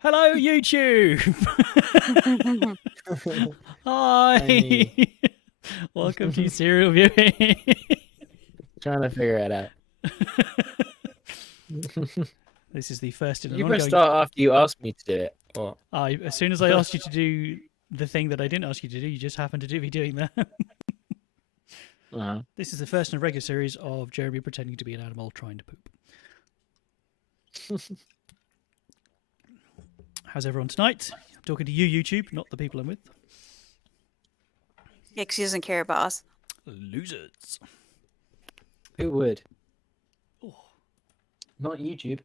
Hello, YouTube. Hi. Welcome to Serial Viewing. Trying to figure it out. This is the first in an You ongoing... must start after you asked me to do it. Or... as soon as I asked you to do the thing that I didn't ask you to do, you just happened to be doing that. This is the first in a regular series of Jeremy pretending to be an animal trying to poop. How's everyone tonight? I'm talking to you, YouTube, not the people I'm with. Yeah, because he doesn't care about us. Losers. Who would? Oh. Not YouTube.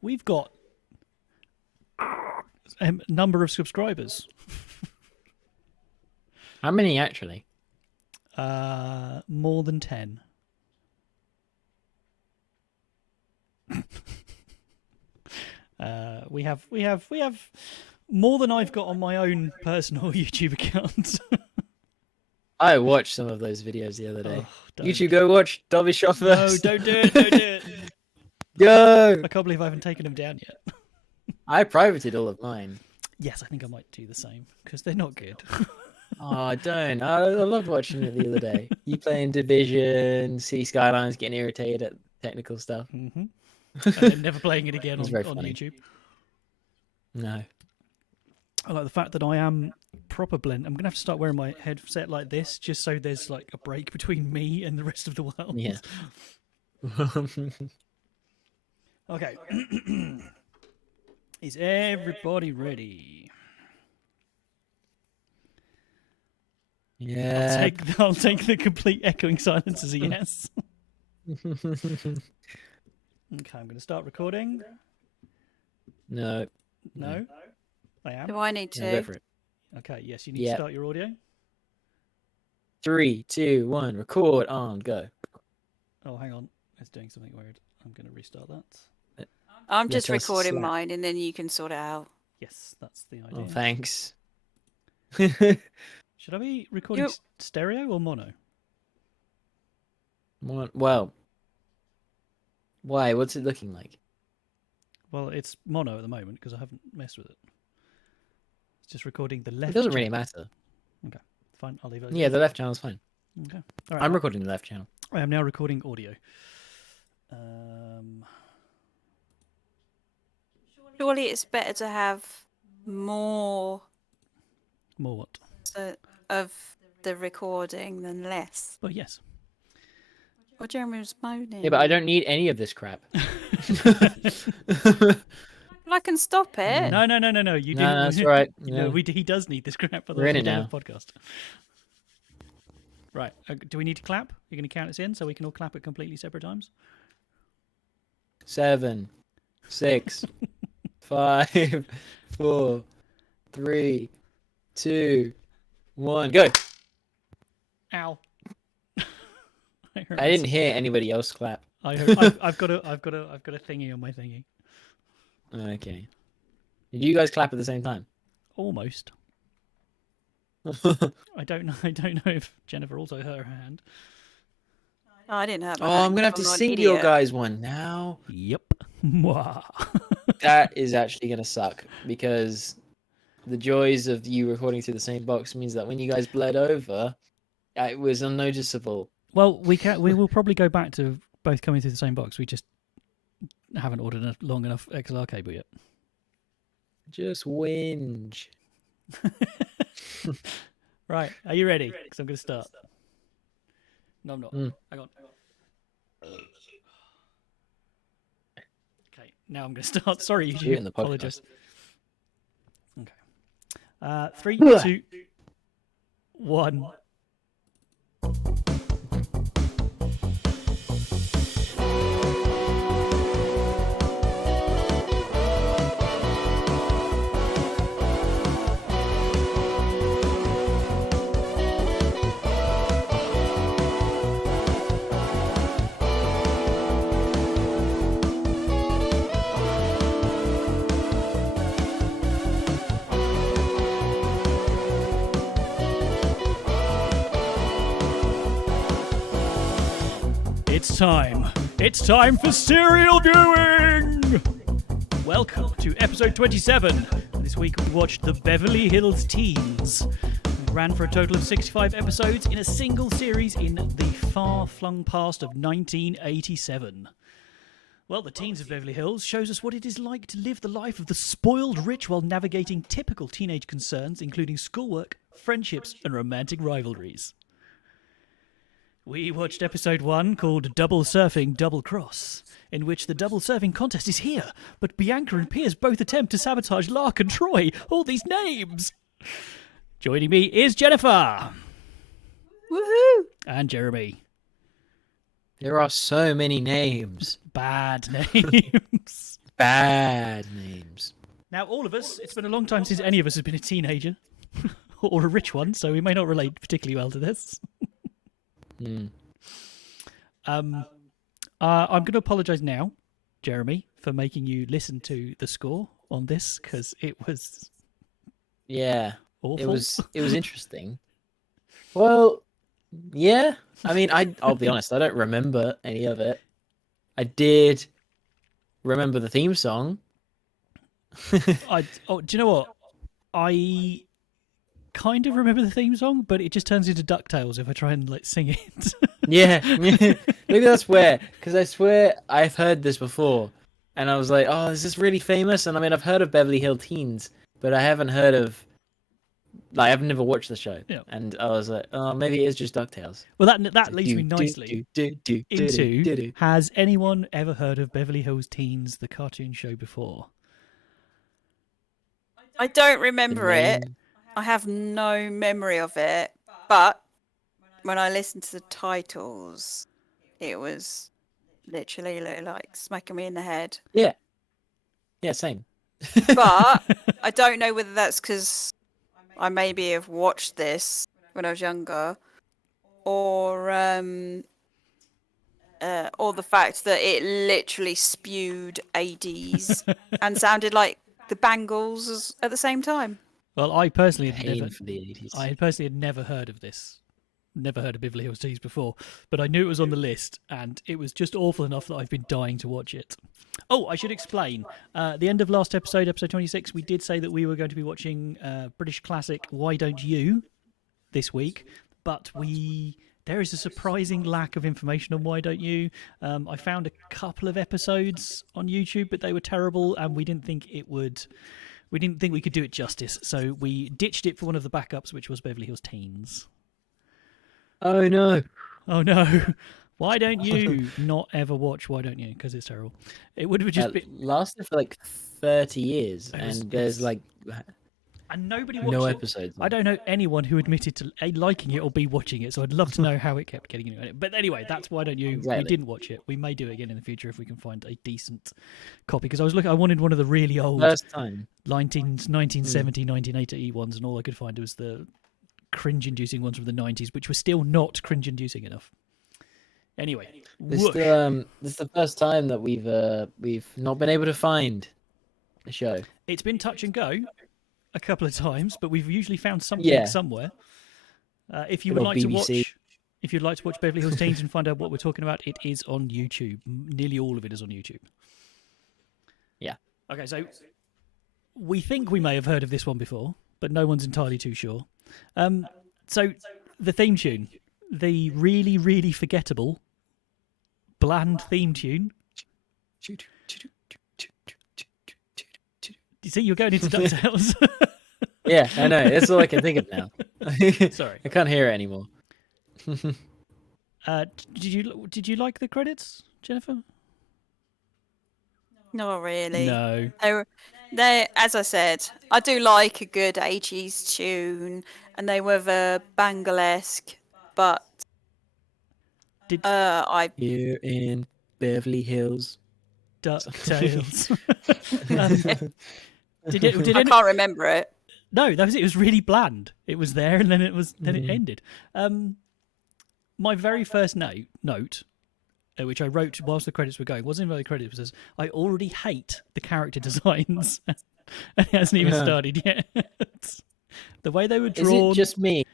We've got a number of subscribers. How many actually? More than 10. We have more than I've got on my own personal YouTube account. I watched some of those videos the other day. Oh, YouTube, go watch Dobby Shot first. No, don't do it. Don't do it. Go! I can't believe I haven't taken them down yet. I privated all of mine. Yes, I think I might do the same because they're not good. Oh, don't. I loved watching it the other day. You playing Division, City Skylines, getting irritated at technical stuff. Mm-hmm. And then never playing it again on YouTube. No. I like the fact that I am proper blend. I'm going to have to start wearing my headset like this just so there's like a break between me and the rest of the world. Yeah. Okay. Is everybody ready? Yeah. I'll take the complete echoing silence as a yes. Okay, I'm going to start recording. No. No? I am? Do I need to? No, go for it. Okay, yes, you need to start your audio. 3, 2, 1, record on, go. Oh, hang on. It's doing something weird. I'm going to restart that. I'm just recording mine and then you can sort it out. Yes, that's the idea. Oh, thanks. Should I be recording stereo or mono? Well, why? What's it looking like? Well, it's mono at the moment because I haven't messed with it. It's just recording the left. It doesn't really matter. Okay, fine. I'll leave it. Yeah, the left channel's fine. Okay. All right. I'm recording the left channel. I am now recording audio. Surely it's better to have more. More what? Of the recording than less. Well, yes. Well, Jeremy was moaning. Yeah, but I don't need any of this crap. I can stop it. No. You do. No, that's right. No, he does need this crap for the podcast. Right. Do we need to clap? You're going to count us in so we can all clap at completely separate times? 7, 6, 5, 4, 3, 2, 1, go. Ow. I didn't hear anybody else clap. I've got a thingy on my thingy. Okay. Did you guys clap at the same time? Almost. I don't know if Jennifer also hurt her hand. Oh, I didn't hurt my Oh, hand. I'm gonna have to sing your guys one now. Yep. That is actually gonna suck because the joys of you recording through the same box means that when you guys bled over, it was unnoticeable. Well, we will probably go back to both coming through the same box. We just haven't ordered a long enough XLR cable yet. Just whinge. Right, are you ready? Because I'm going to start. No, I'm not. Hang on. Okay, now I'm going to start. Sorry, you in the podcast. Okay. 3, 2, 1. It's time for serial viewing! welcome to episode 27. This week we watched the Beverly Hills Teens. It ran for a total of 65 episodes in a single series in the far-flung past of 1987. Well, the Teens of Beverly Hills shows us what it is like to live the life of the spoiled rich while navigating typical teenage concerns, including schoolwork, friendships, and romantic rivalries. We watched episode 1 called Double Surfing Double Cross, in which the double surfing contest is here, but Bianca and Piers both attempt to sabotage Lark and Troy. All these names! Joining me is Jennifer. Woohoo! And Jeremy. There are so many names. Bad names. Bad names. Now, all of us, it's been a long time since any of us has been a teenager. Or a rich one, so we may not relate particularly well to this. I'm going to apologise now, Jeremy, for making you listen to the score on this, because it was awful. It was interesting. Well, yeah. I mean, I'll be honest, I don't remember any of it. I did remember the theme song. Do you know what? I kind of remember the theme song, but it just turns into DuckTales if I try and sing it. Yeah. Maybe that's where, because I swear I've heard this before, and I was like, oh, is this really famous? And I mean, I've heard of Beverly Hills Teens, but I haven't heard of, I've never watched the show. Yeah. And I was like, oh, maybe it is just DuckTales. Well, that leads me nicely into, has anyone ever heard of Beverly Hills Teens, the cartoon show, before? I don't remember it. I have no memory of it, but when I listened to the titles, it was literally like smacking me in the head. Yeah, same. But I don't know whether that's because I maybe have watched this when I was younger, or the fact that it literally spewed ADs and sounded like the Bangles at the same time. Well, I personally had never heard of this. Never heard of Beverly Hills Teens before, but I knew it was on the list, and it was just awful enough that I've been dying to watch it. Oh, I should explain. The end of last episode, episode 26, we did say that we were going to be watching British classic Why Don't You this week, but there is a surprising lack of information on Why Don't You. I found a couple of episodes on YouTube, but they were terrible, and we didn't think we could do it justice, so we ditched it for one of the backups, which was Beverly Hills Teens. Oh no! Why don't you not ever watch Why Don't You? Because it's terrible. It would have just been lasted for 30 years, and there's and nobody watched no it. episodes. I don't know anyone who admitted to A, liking it or B, watching it, so I'd love to know how it kept getting into it. But anyway, that's Why Don't You. Exactly. We didn't watch it. We may do it again in the future if we can find a decent copy, because I wanted one of the really old First time. 1970, 1980 ones, and all I could find was the cringe-inducing ones from the 90s, which were still not cringe-inducing enough. Anyway, This is the first time that we've not been able to find a show. It's been touch and go a couple of times, but we've usually found something somewhere. If you'd like to watch Beverly Hills Teens and find out what we're talking about, it is on YouTube. Nearly all of it is on YouTube. Yeah. Okay, so we think we may have heard of this one before, but no one's entirely too sure. So the theme tune, the really, really forgettable, bland theme tune. You see, you're going into DuckTales. Yeah, I know. That's all I can think of now. Sorry, I can't hear it anymore. Did you like the credits, Jennifer? Not really. No. They, as I said, I do like a good 80s tune, and they were Bangalesque, but Here in Beverly Hills. DuckTales. I can't remember it. No, it was really bland. It was there, and then it ended. My very first note, which I wrote whilst the credits were going, wasn't even the credits. It says, "I already hate the character designs," and it hasn't even started yet. The way they were drawn. Is it just me?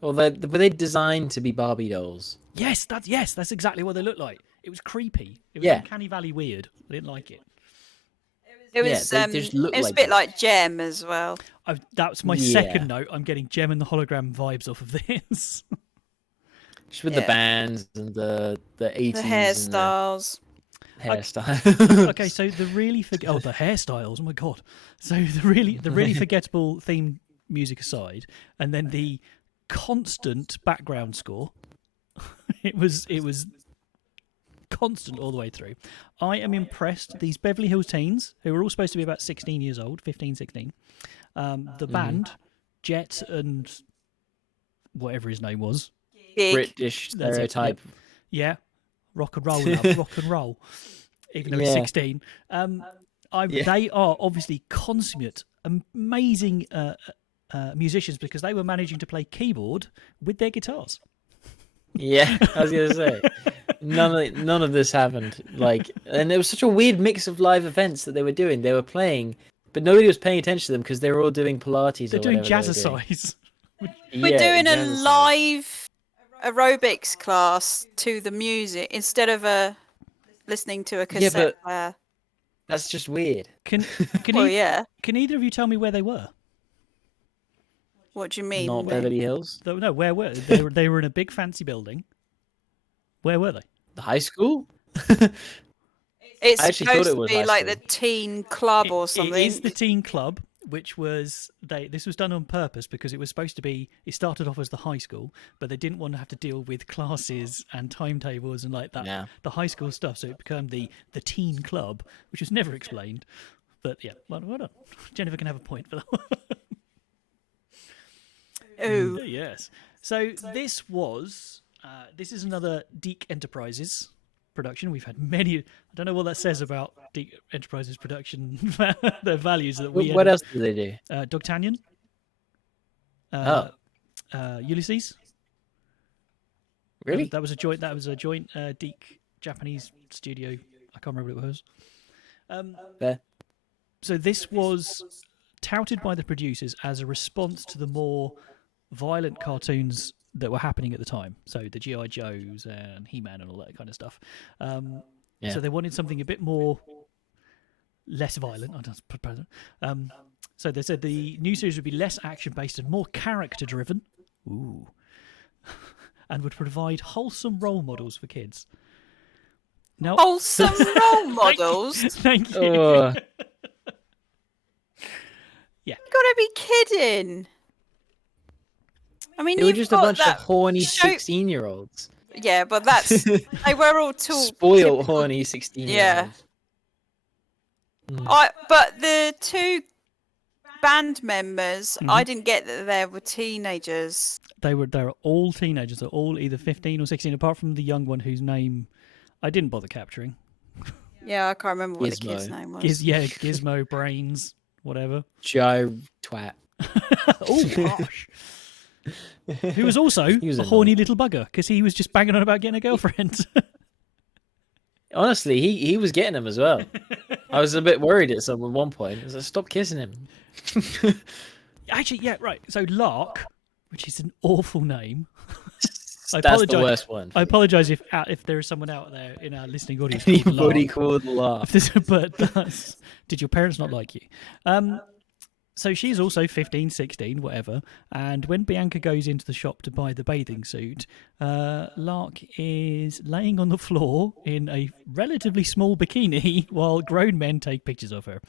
Or were they designed to be Barbie dolls? Yes, that's exactly what they look like. It was creepy. It was Yeah. Uncanny Valley weird. I didn't like it. It Yeah, was they just look it was a like bit that. like Gem as well. That's my Yeah. second note. I'm getting Gem and the Hologram vibes off of this. Just with the bands and the 80s The and hairstyles. the hairstyle. Okay, so the really the hairstyles. Oh my god! So the really forgettable theme music aside, and then the constant background score. It was constant all the way through. I am impressed. These Beverly Hills Teens, who are all supposed to be about 16 years old, 15, 16. The band, Jet and whatever his name was. Big. British That's it, stereotype. Yeah, rock and roll, love, rock and roll. Even though he's Yeah. 16. They are obviously consummate, amazing musicians because they were managing to play keyboard with their guitars. Yeah, I was gonna say none of this happened. Like, and it was such a weird mix of live events that they were doing. They were playing, but nobody was paying attention to them because they were all doing Pilates. They're or doing whatever they were doing. jazzercise. We're doing a jazzercise. live aerobics class to the music instead of listening to a cassette but- player. That's just weird. Can Well, yeah. can either of you tell me where they were? What do you mean? Not Beverly Hills. No, where were they? They were in a big fancy building. Where were they? The high school. It's I actually thought supposed it to was be high like the school. teen club or something. It is the teen club, which was this was done on purpose because it was supposed to be. It started off as the high school, but they didn't want to have to deal with classes and timetables and like that. Yeah. The high school stuff, so it became the teen club, which was never explained. But yeah, well done. Jennifer can have a point for that one. Ooh. Yes. So this was this is another Deke Enterprises production. We've had many. I don't know what that says about Deke Enterprises production. The values that we. What else did they do? Dogtanian. Ulysses. Really? That was a joint. That was a joint Deke Japanese studio. I can't remember what it was. Fair. So this was touted by the producers as a response to the more violent cartoons that were happening at the time. So the G.I. Joes and He-Man and all that kind of stuff. Yeah. So they wanted something a bit more less violent. I don't propose it. So they said the new series would be less action-based and more character-driven. Ooh. And would provide wholesome role models for kids. Now, Wholesome role models. Thank you. Oh, You gotta be kidding. I mean, they were you've just a got bunch that of horny show- 16-year-olds. Yeah, but that's they were all too Spoiled, typical- horny 16-year-olds. But the two band members, Mm-hmm. I didn't get that they were teenagers. They were all teenagers. They're all either 15 or 16, apart from the young one whose name I didn't bother capturing. Yeah, I can't remember what the kid's Gizmo. name was. Gizmo, Brains, whatever. Joe twat. Oh gosh. Who was also He was a horny little bugger because he was just banging on about getting a girlfriend. Honestly, he was getting them as well. I was a bit worried at one point. I was like, stop kissing him. Actually, yeah, right. So Lark, which is an awful name. I That's apologise. the worst one. I apologise if there is someone out there in our listening audience called Anybody Lark. called laugh. But did your parents not like you? So she's also 15, 16, whatever. And when Bianca goes into the shop to buy the bathing suit, Lark is laying on the floor in a relatively small bikini while grown men take pictures of her.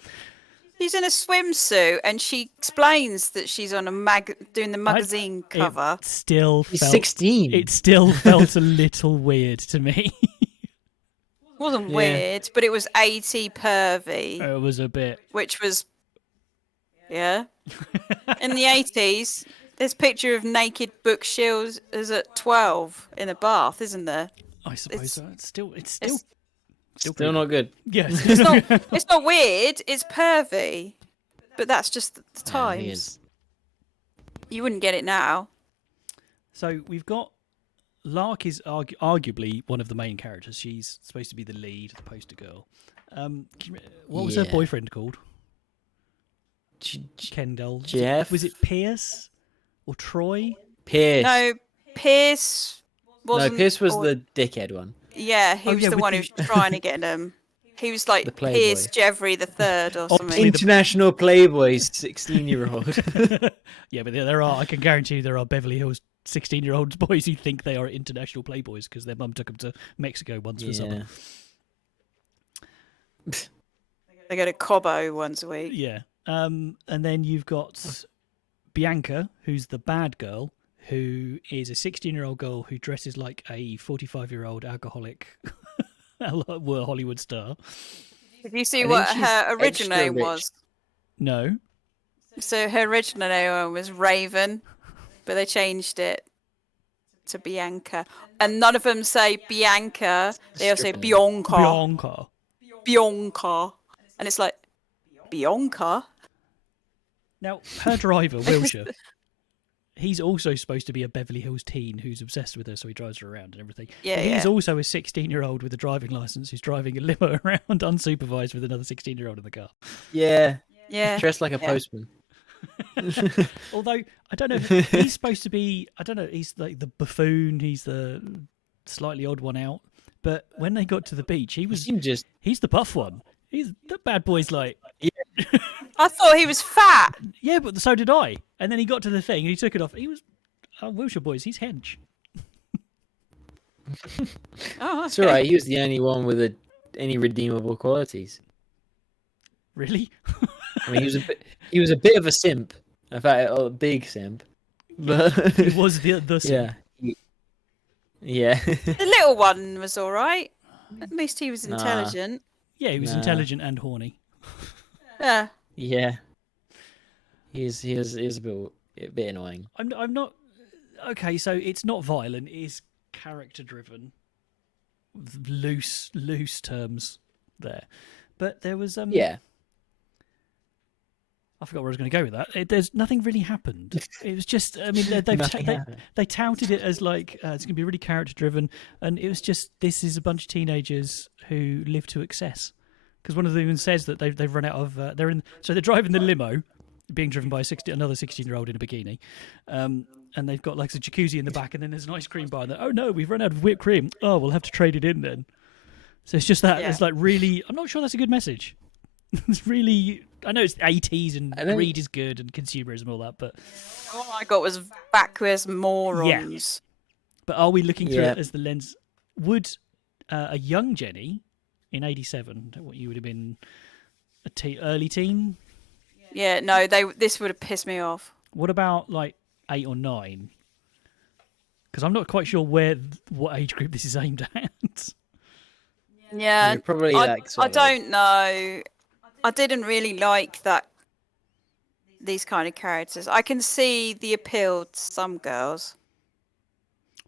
She's in a swimsuit, and she explains that she's on doing the magazine cover. It still He's felt 16. It still felt a little weird to me. It wasn't Yeah. weird, but it was 80 pervy, It was a bit. which was in the 80s. There's a picture of naked Brooke Shields as at 12 in a bath, isn't there? I suppose It's- so. It's still Still not good. yes. It's not weird. It's pervy, but that's just the Yeah, he times. is. You wouldn't get it now. So we've got Lark is arguably one of the main characters. She's supposed to be the lead, the poster girl. What was her Yeah. boyfriend called? J- Kendall. Jeff? Was it Pierce or Troy? Pierce. No, Pierce No, wasn't. Pierce was or- the dickhead one. Yeah, he Oh, was yeah, the with one who was trying to get them. He was like The Playboy. Piers Jeffrey the Third or Obviously something. International Playboy 16-year-old. Yeah, but there are. I can guarantee you there are Beverly Hills 16-year-old boys who think they are international playboys because their mum took them to Mexico once for summer. They go to Cabo once a week. Yeah. And then you've got Bianca, who's the bad girl, who is a 16-year-old girl who dresses like a 45-year-old alcoholic Hollywood star. Did you see I what think she's her original extra name rich. was? No. So her original name was Raven, but they changed it to Bianca. And none of them say Bianca. They all say Stripping. Bianca. Bianca. Bianca. And it's like, Bianca? Now, her driver, Wilshire, he's also supposed to be a Beverly Hills teen who's obsessed with her, so he drives her around and everything. Yeah, But he's yeah. also a 16-year-old with a driving license who's driving a limo around unsupervised with another 16-year-old in the car. Yeah. Yeah. Dressed like a Yeah. postman. Although, I don't know, if he's supposed to be, I don't know, he's like the buffoon, he's the slightly odd one out. But when they got to the beach, You seem just... he's the buff one. He's the bad boy's like, I thought he was fat. yeah, but so did I. And then he got to the thing and he took it off. He was, Wilshire boys, he's hench. Oh, It's alright, he was the only one with any redeemable qualities. Really? I mean, he was a bit of a simp. In fact, a big simp. But He was the yeah. Yeah. The little one was all right. At least he was Nah. intelligent. Yeah, he was Nah. intelligent and horny. Yeah. Yeah. He is a bit annoying. I'm not okay. So it's not violent. It is character driven. Loose terms there, but there was Yeah. I forgot where I was going to go with that. There's nothing really happened. It was just, I mean, Nothing happened. they touted it as like it's going to be really character driven, and it was just this is a bunch of teenagers who live to excess. Because one of them even says that they've run out of they're driving the limo, being driven by another 16-year-old in a bikini, and they've got like a jacuzzi in the back, and then there's an ice cream bar. And oh no, we've run out of whipped cream. Oh, we'll have to trade it in then. So it's just that Yeah. it's like really. I'm not sure that's a good message. It's really. I know it's 80s and greed is good and consumerism and all that, but All I got was vacuous morons. but are we looking through Yeah. it as the lens? Would a young Jenny in '87, what you would have been early teen? Yeah, no, this would have pissed me off. What about like 8 or 9? Because I'm not quite sure what age group this is aimed at. Yeah, You're probably I like sort of don't know. I didn't really like these kind of characters. I can see the appeal to some girls.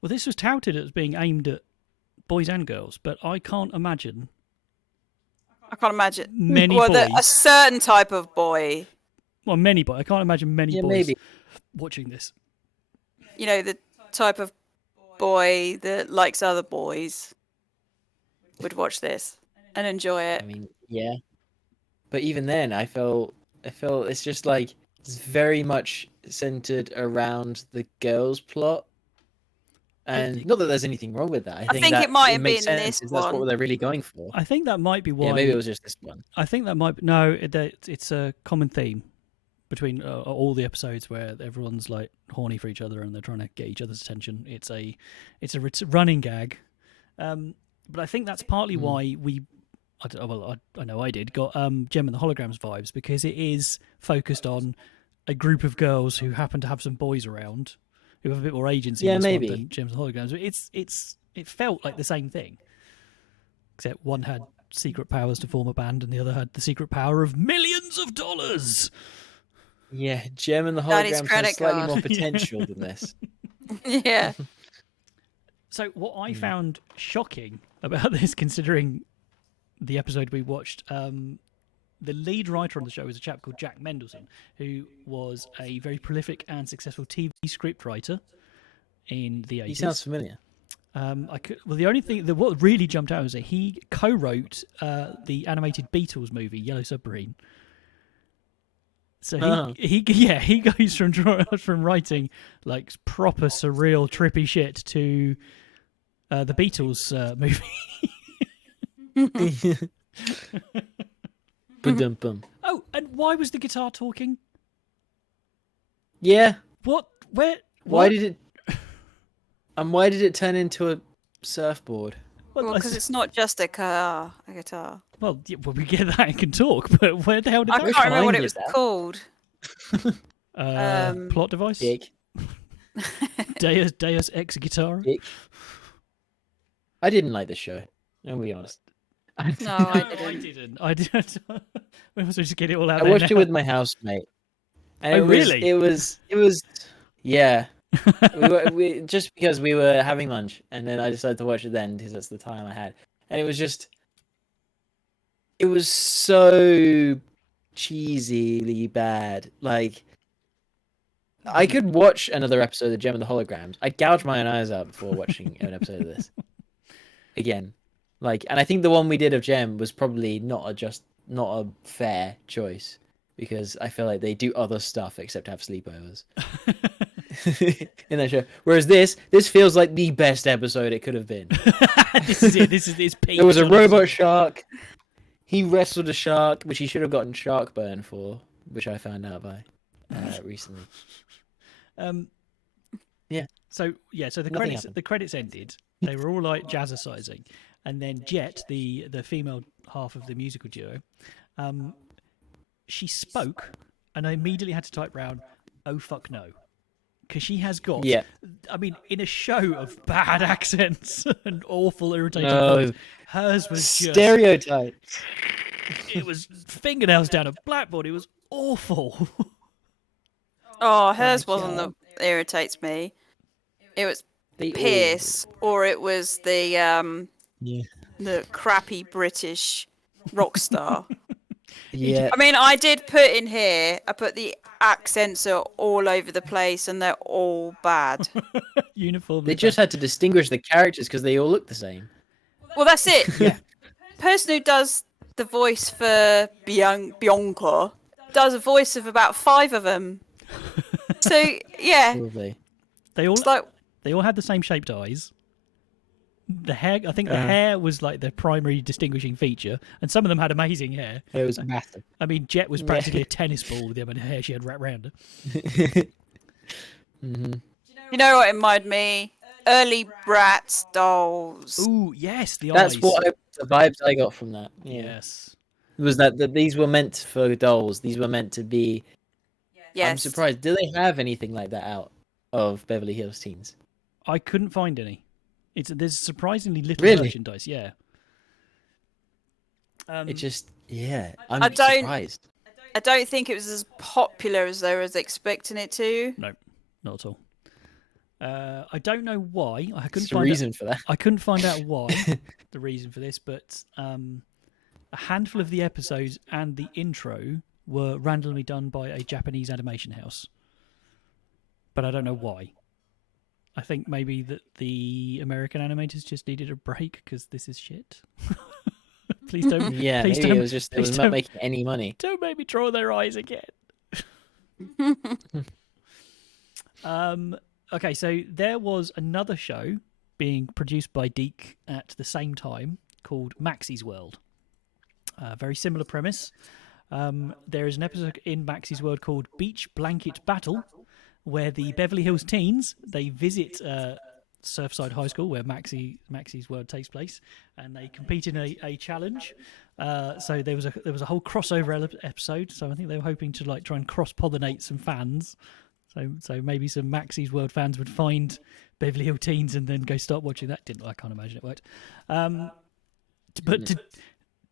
Well, this was touted as being aimed at boys and girls, but I can't imagine I can't imagine. many Well, boys. a certain type of boy. Well, many boys. I can't imagine many Yeah, boys maybe. watching this. You know, the type of boy that likes other boys would watch this and enjoy it. I mean, yeah. But even then, I felt it's just like it's very much centered around the girls' plot, and not that there's anything wrong with that. I think think that it might have makes been sense, this if that's one. what they're really going for. I think that might be why. Yeah, maybe it was just this one. I think that might no. It's a common theme between all the episodes where everyone's like horny for each other and they're trying to get each other's attention. It's a running gag, but I think that's partly why we. I know I did got Gem and the Holograms vibes because it is focused on a group of girls who happen to have some boys around who have a bit more agency. Yeah, in this one maybe. than Gems and Holograms. It felt like the same thing, except one had secret powers to form a band and the other had the secret power of millions of dollars. Yeah, Gem and the Daddy's Holograms credit has slightly card. more potential than this. Yeah. So what I found shocking about this, considering the episode we watched, the lead writer on the show is a chap called Jack Mendelson, who was a very prolific and successful TV script writer in the 80s. He sounds familiar. The only thing that what really jumped out was that he co-wrote the animated Beatles movie Yellow Submarine. So he goes from writing like proper surreal trippy shit to the Beatles movie. Ba-dum-bum. Oh, and why was the guitar talking? Yeah. What? Where? Why what? did it? And why did it turn into a surfboard? Well, I because s- it's not just a guitar. well, yeah, well, we get that and can talk, but where the hell did I that can't Wish remember what mine it was did that. called. plot device? Dick. Deus ex guitar? Dick. I didn't like the show. I'll be honest. No, I No, I didn't. didn't. I didn't. We must just get it all out I there watched it now. with my housemate. And Oh, really? It was. Yeah. We just because we were having lunch, and then I decided to watch it then because that's the time I had, and it was so cheesily bad. Like, I could watch another episode of Gem and the Holograms. I'd gouge my own eyes out before watching an episode of this again. Like, and I think the one we did of Gem was probably not a fair choice because I feel like they do other stuff except have sleepovers in that show. Whereas this feels like the best episode it could have been. This is it. This is its peak. There was a sort of robot episode. shark. He wrestled a shark, which he should have gotten shark burn for, which I found out by recently. Yeah. So the Nothing credits happened. the credits ended. They were all like jazzercising, and then Jet, the female half of the musical duo, she spoke, and I immediately had to type round, "Oh fuck no," because she has got. Yeah. I mean, in a show of bad accents and awful, irritating No. voice, hers was just. Stereotype. It was fingernails down a blackboard. It was awful. Oh, hers my wasn't God. that irritates me. It was They all Pierce, or it was Yeah. the crappy British rock star. Yeah. I mean, I did put in here. I put the accents are all over the place, and they're all bad. Uniform. They just had to distinguish the characters because they all look the same. Well, that's it. Yeah. Person who does the voice for Bianca does a voice of about 5 of them. So yeah, Probably. They all it's like they all had the same shaped eyes. The hair, I think the hair was like the primary distinguishing feature, and some of them had amazing hair. It was massive. I mean, Jet was practically a tennis ball with the amount of hair she had wrapped around her. Mm-hmm. you know what it reminded me? Early Bratz dolls. Ooh, yes, the That's eyes. the vibes I got from that. Yeah. Yes. Was that these were meant for dolls. These were meant to be. Yes. I'm surprised. Do they have anything like that out of Beverly Hills Teens? I couldn't find any. There's surprisingly little Really? merchandise. Yeah. It just I'm I don't- surprised. I don't think it was as popular as they was expecting it to. No, not at all. I don't know why. I couldn't There's a find reason for that. I couldn't find out why the reason for this, but a handful of the episodes and the intro were randomly done by a Japanese animation house, but I don't know why. I think maybe that the American animators just needed a break because this is shit. Please don't. Yeah, please maybe don't, it was just it please was don't- not making any money. Don't make me draw their eyes again. Okay, so there was another show being produced by Deke at the same time called Maxie's World. Very similar premise. There is an episode in Maxie's World called Beach Blanket Battle, where the Beverly Hills Teens they visit Surfside High School, where Maxie's World takes place, and they compete in a challenge. So there was a whole crossover episode. So I think they were hoping to like try and cross pollinate some fans. So maybe some Maxie's World fans would find Beverly Hills Teens and then go start watching that. I can't imagine it worked. But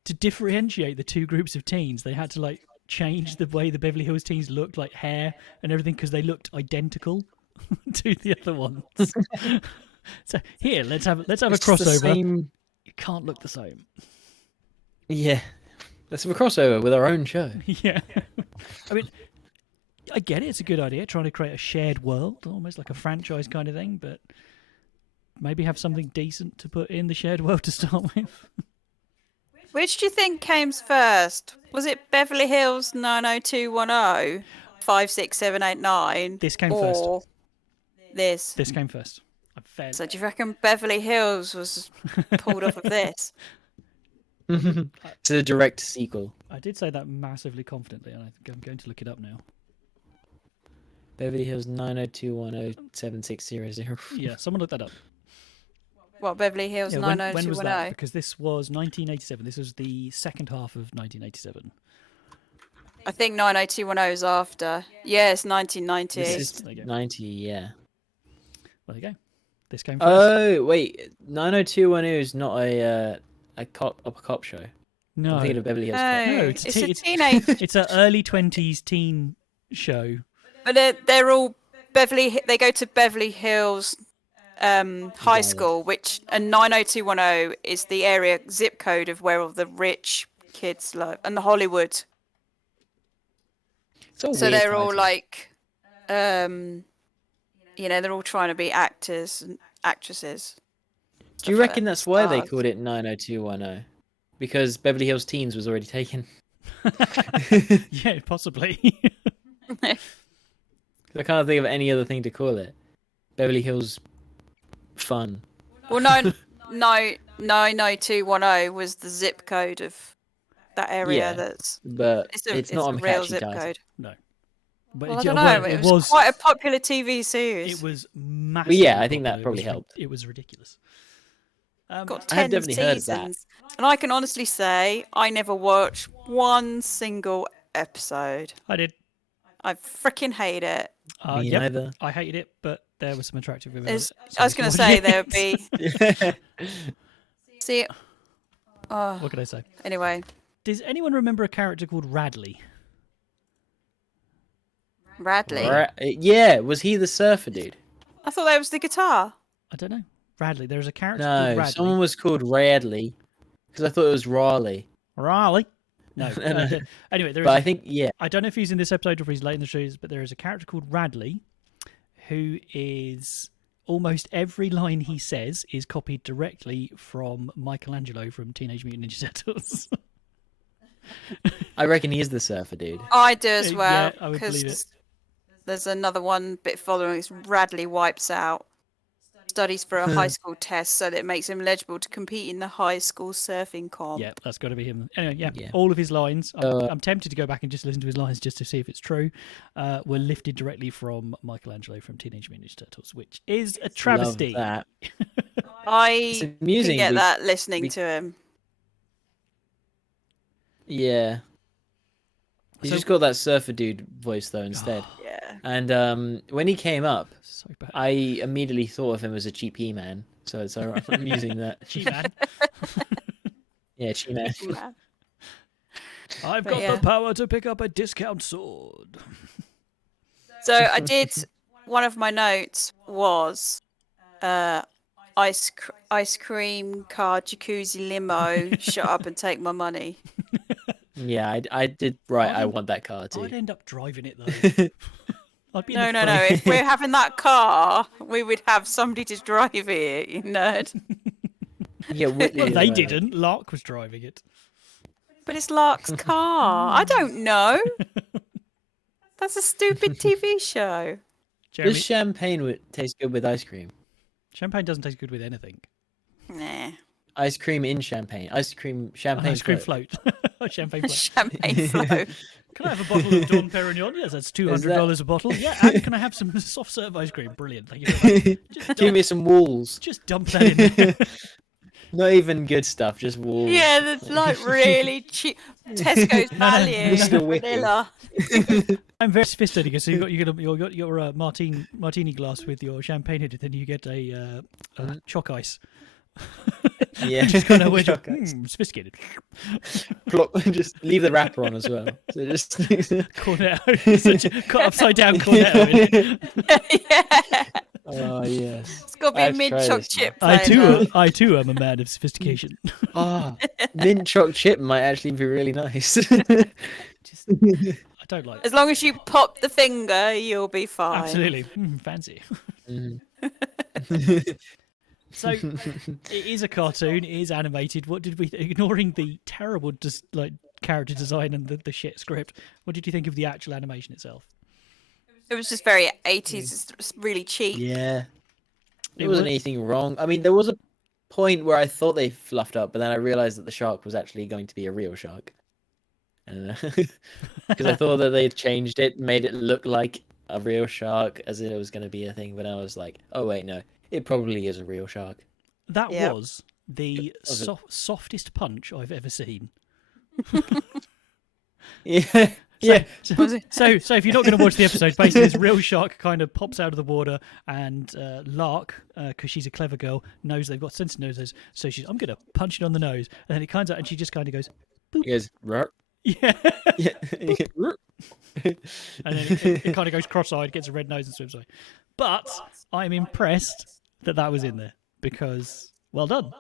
to differentiate the two groups of teens, they had to like change the way the Beverly Hills Teens looked, like hair and everything, because they looked identical to the other ones. So here, let's have a It's the crossover. same- You can't look the same. Yeah, let's have a crossover with our own show. Yeah. I mean, I get it. It's a good idea, trying to create a shared world, almost like a franchise kind of thing, but maybe have something decent to put in the shared world to start with. Which do you think came first? Was it Beverly Hills 90210, 56789? This came first. Or this? This came first. I'm fairly... So do you reckon Beverly Hills was pulled off of this? It's a direct sequel. I did say that massively confidently, and I think I'm going to look it up now. Beverly Hills 902107600. Yeah, someone look that up. What, Beverly Hills Yeah, when was that? 90210? Because this was 1987. This was the second half of 1987. I think 90210 is after. Yeah, it's 1990. This Yes, is there you go. 90, yeah. Well, there you go. This came first. Oh, wait. 90210 is not a cop show. No, I'm thinking of Beverly Hills Cop. No, No, it's, it's a a teenage. it's an early 20s teen show. But they're all They go to Beverly Hills High School, which and 90210 is the area zip code of where all the rich kids live, and the Hollywood. It's a So weird they're all title. like, they're all trying to be actors and actresses. Do you stuff like reckon that. that's why they Stars. called it 90210? Because Beverly Hills Teens was already taken. Yeah, possibly. I can't think of any other thing to call it. Beverly Hills Fun. Well, no, 90210 was the zip code of that area. Yeah, That's But it's it's a not a real catchy zip title. code. No. But Well, I yeah, don't know. It was quite a popular TV series. It was massively yeah, I think that popular. probably It was helped. It was ridiculous. Got I have 10 definitely heard of that. seasons. And I can honestly say I never watched one single episode. I did. I freaking hate it. Me Yep, neither. I hated it, but there was some attractive women. There's- I was going to say there would be. See, What can I say? anyway, Does anyone remember a character called Radley? Radley. Yeah, was he the surfer dude? I thought that was the guitar. I don't know. Radley. There's a character called No, Radley. someone was called Radley. Because I thought it was Raleigh. Raleigh. No. No. Anyway, there is. But I think, yeah. I don't know if he's in this episode or if he's late in the shows, but there is a character called Radley, who is almost every line he says is copied directly from Michelangelo from Teenage Mutant Ninja Turtles. I reckon he is the surfer dude. I do as Yeah, well. I would believe it. Because there's another one bit following. It's Radley wipes out studies for a high school test so that it makes him eligible to compete in the high school surfing comp. Yeah, that's got to be him. Anyway, yeah, Yeah. all of his lines. I'm tempted to go back and just listen to his lines just to see if it's true. Were lifted directly from Michelangelo from Teenage Mutant Ninja Turtles, which is a travesty. Love that. I It's can amusing. get that listening to him. Yeah. He's So- just got that surfer dude voice though instead. Yeah. And when he came up, So bad. I immediately thought of him as a cheap E-man. So it's alright. I'm using that. Gee, man. Yeah, cheap man. Yeah. I've But got yeah. the power to pick up a discount sword. So I did. One of my notes was ice cream car jacuzzi limo. Shut up and take my money. Yeah, I did. Right, I I'd- want that car I'd too. end up driving it though. I'd be in No, the no, front. no. If we're having that car, we would have somebody to drive it. You nerd. Yeah, Whitley Well, as they well. didn't. Lark was driving it. But it's Lark's car. I don't know. That's a stupid TV show. Jeremy, Does champagne taste good with ice cream? champagne doesn't taste good with anything. Nah. Ice cream in champagne. Champagne. Ice cream float. float. Champagne float. Champagne float. Can I have a bottle of Dom Perignon? Yes, that's $200 a bottle. Yeah, and can I have some soft serve ice cream? Brilliant. Thank you very much. Just Give dump, me some walls. just dump that in there. Not even good stuff, just walls. Yeah, that's like really cheap. Tesco's value. Mr. Whitley. Vanilla. I'm very sophisticated. So you got your martini glass with your champagne in it, then you get a choc ice. Yeah. Just kind of Choc ice. sophisticated. Plop, just leave the wrapper on as well. So just Cornetto, cut upside down cornetto. In it. Yeah. Oh yes. It's got to be I a have to mint try choc this chip. I flavour. too am a man of sophistication. Ah, mint choc chip might actually be really nice. I don't like it. As long as you pop the finger, you'll be fine. Absolutely. Fancy. Mhm. So it is a cartoon. It is animated. What did we, ignoring the terrible character design and the shit script, what did you think of the actual animation itself? It was just very 80s. It's really cheap. Yeah. There It wasn't was- anything wrong. I mean, there was point where I thought they fluffed up, but then I realized that the shark was actually going to be a real shark. Because I thought that they'd changed it, made it look like a real shark, as if it was going to be a thing. But I was like, oh wait, no, it probably is a real shark. That Yep. was the softest punch I've ever seen. Yeah. Yeah. So if you're not going to watch the episode, basically this real shark kind of pops out of the water, and Lark, because she's a clever girl, knows they've got sensitive noses, so I'm going to punch it on the nose, and then it comes out, and she just kind of goes, boop. He goes, "Ruh." Yeah. Yeah. And then it kind of goes cross-eyed, gets a red nose, and swims away. But I'm impressed that was in there, because well done.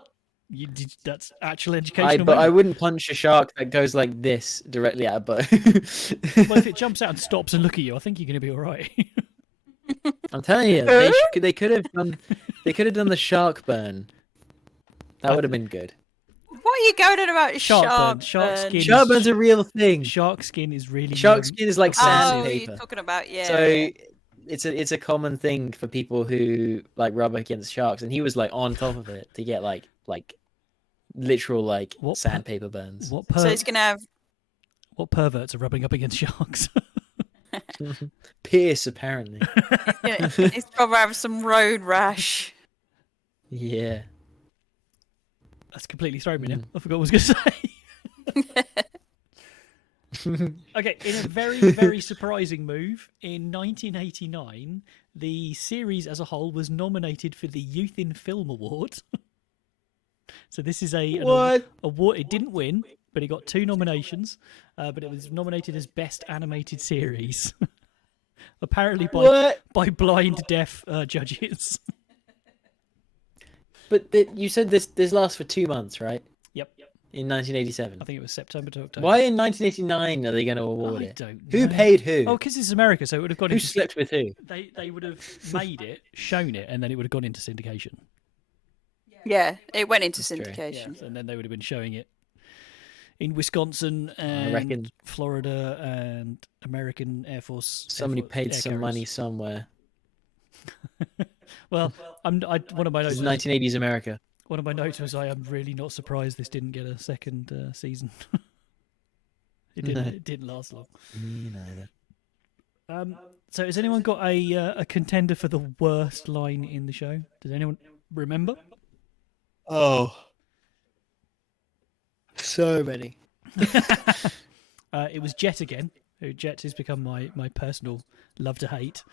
That's actual educational. But I wouldn't punch a shark that goes like this directly at a boat. Well, if it jumps out and stops and look at you, I think you're going to be all right. I'm telling you, they could have done the shark burn. That would have been good. What are you going on about Shark shark burn. burn? Shark burn's a real thing. Shark skin is really Shark skin is like Oh, sandpaper. you're talking about So it's a common thing for people who like rub against sharks, and he was like on top of it to get like literal sandpaper burns. So he's gonna have. What perverts are rubbing up against sharks? Pierce, apparently. He's probably have some road rash. Yeah. That's completely thrown me now. I forgot what I was going to say. Okay, in a very, very surprising move, in 1989, the series as a whole was nominated for the Youth in Film Award. So this is an award. It didn't win, but it got 2 nominations. But it was nominated as Best Animated Series. Apparently by blind, deaf judges. But you said this lasts for 2 months, right? Yep. In 1987. I think it was September to October. Why in 1989 are they going to award it? Don't Who know. paid who? Oh, because it's America, so it would have gone Who into... slept with who? They would have made it, shown it, and then it would have gone into syndication. Yeah, it went into That's true. syndication. Yes, and then they would have been showing it in Wisconsin and reckon- Florida and American Air Force. Somebody Air paid Force, some money somewhere. Well, one of my This notes. is 1980s America. One of my notes was, I am really not surprised this didn't get a second season. It didn't last long. Me neither. So has anyone got a contender for the worst line in the show? Does anyone remember? Oh. So many. It was Jet again. Jet has become my personal love to hate.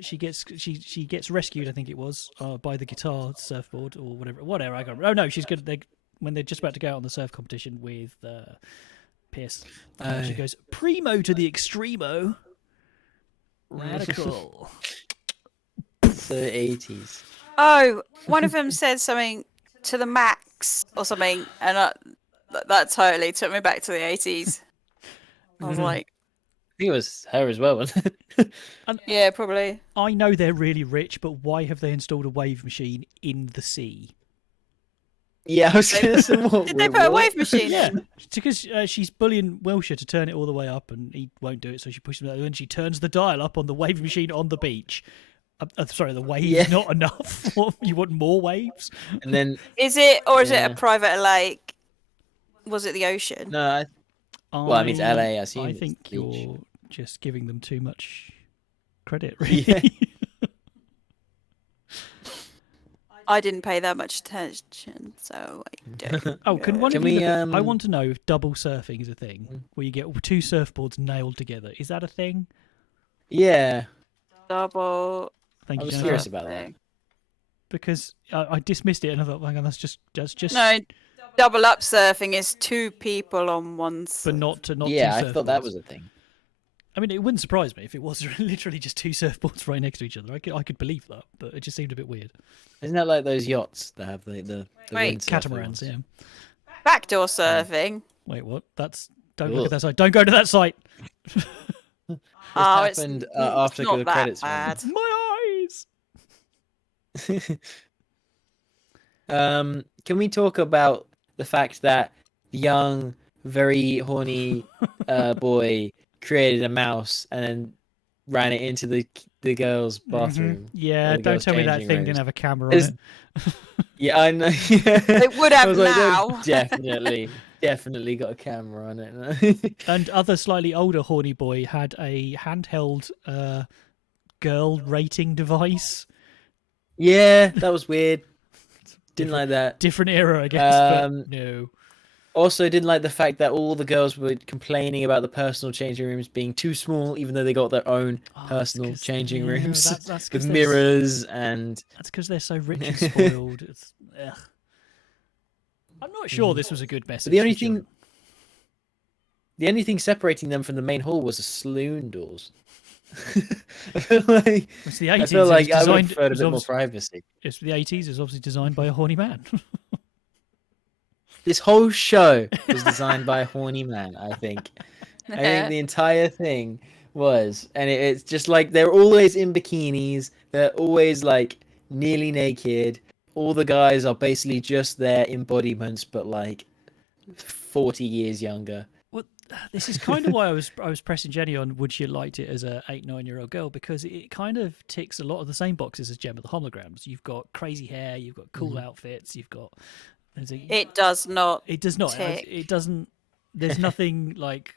She gets rescued, I think it was, by the guitar surfboard or whatever. I got. Oh no, she's good. When they're just about to go out on the surf competition with Pierce, she goes primo to the extremo. Radical. The 80s. Oh, one of them said something to the max or something, and that totally took me back to the 80s. I was like, I think it was her as well, wasn't it? yeah, probably. I know they're really rich, but why have they installed a wave machine in the sea? Yeah, I was going to say, what? Did they put a wave machine Yeah, in? because she's bullying Wilshire to turn it all the way up, and he won't do it, so she pushes him out, and she turns the dial up on the wave machine on the beach. Sorry, the wave's not enough. You want more waves? And then Is it a private lake? Was it the ocean? no, well, I mean, it's LA. I assume. I it's think the beach. you're just giving them too much credit, really. Yeah. I didn't pay that much attention, so I don't. Oh, can one Can of you we, look at- I want to know if double surfing is a thing, where you get 2 surfboards nailed together. Is that a thing? Yeah, Double. Thank I you, was Jennifer. curious about that. Because I dismissed it and I thought, hang on, that's just No, double up surfing is 2 people on one. but not 2 Yeah, I thought that surfboards. was a thing. I mean, it wouldn't surprise me if it was literally just 2 surfboards right next to each other. I could believe that, but it just seemed a bit weird. Isn't that like those yachts that have the Wait, windsurfer Catamarans, ones? yeah. Backdoor surfing. Wait, what? Don't look at that site. Don't go to that site. This Oh, happened it's after not the that credits bad. My eyes. rolled. Can we talk about the fact that the young, very horny boy created a mouse and then ran it into the the girls' bathroom. Yeah, or the don't girls' tell me that changing thing rooms. didn't have a camera on Is- it. Yeah, I know. It would I have was like, now. "No, definitely got a camera on it. And other slightly older horny boy had a handheld girl rating device. Yeah, that was weird. Didn't like that. Different era, I guess, but no. Also, didn't like the fact that all the girls were complaining about the personal changing rooms being too small, even though they got their own personal changing rooms That's with mirrors and. That's because they're so rich and spoiled. Ugh. I'm not sure this was a good message. But the only thing separating them from the main hall was the saloon doors. I feel like it's the 80s. I feel like I would designed, have preferred a bit more privacy. It's the 80s. It was obviously designed by a horny man. This whole show was designed by a horny man, I think. I think the entire thing was. And it's just like they're always in bikinis. They're always like nearly naked. All the guys are basically just their embodiments, but like 40 years younger. Well, this is kind of why I was pressing Jenny on would she have liked it as a 8-9-year-old girl, because it kind of ticks a lot of the same boxes as Gemma the Holograms. You've got crazy hair, you've got cool outfits, you've got It does not. It does not. Tick. It doesn't. There's nothing like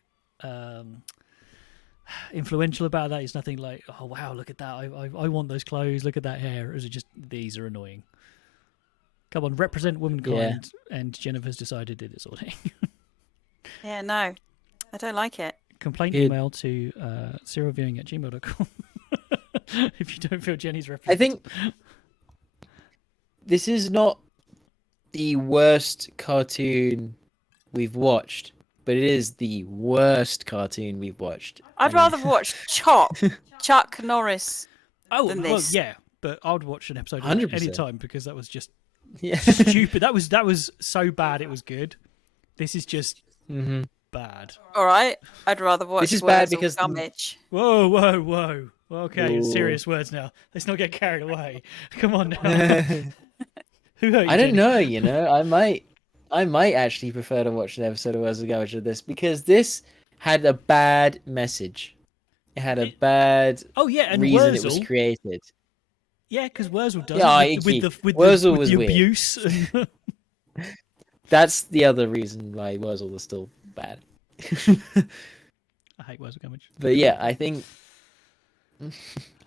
influential about that. It's nothing like, oh wow, look at that. I want those clothes. Look at that hair. Or is it just these are annoying? Come on, represent womankind. Yeah. And Jennifer's decided to do this all day. Yeah, no, I don't like it. Complaint email to serialviewing@gmail.com if you don't feel Jenny's represented. I think this is not the worst cartoon we've watched, but it is the worst cartoon we've watched. I'd rather watch Chuck Norris. Than this. Well, yeah, but I would watch an episode 100%. any time because that was just stupid. That was so bad it was good. This is just bad. All right, I'd rather watch. This is bad because Gummidge. Whoa. Okay, serious words now. Let's not get carried away. Come on now. Who hurt you, I don't Jenny? know. You know, I might actually prefer to watch an episode of Where's the Garbage of this because this had a bad message. It had a bad and reason Wurzel, it was created. Yeah, because Wurzel does with Wurzel the was weird. abuse. That's the other reason why Wurzel was still bad. I hate Wurzel Gummidge. But yeah, I think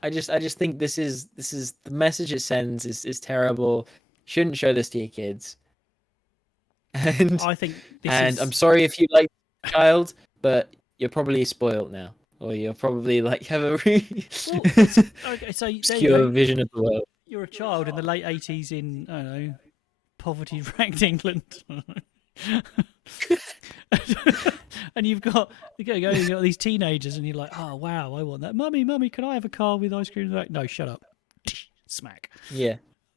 I just think this is the message it sends is terrible. Shouldn't show this to your kids. And I think I'm sorry if you like the child, but you're probably spoiled now. Or you're probably like have a really okay, so obscure vision of the world. You're a child in the late 80s in, I don't know, poverty-racked England. And you've got these teenagers and you're like, oh, wow, I want that. Mummy, can I have a car with ice cream? Like, no, shut up. Smack. Yeah.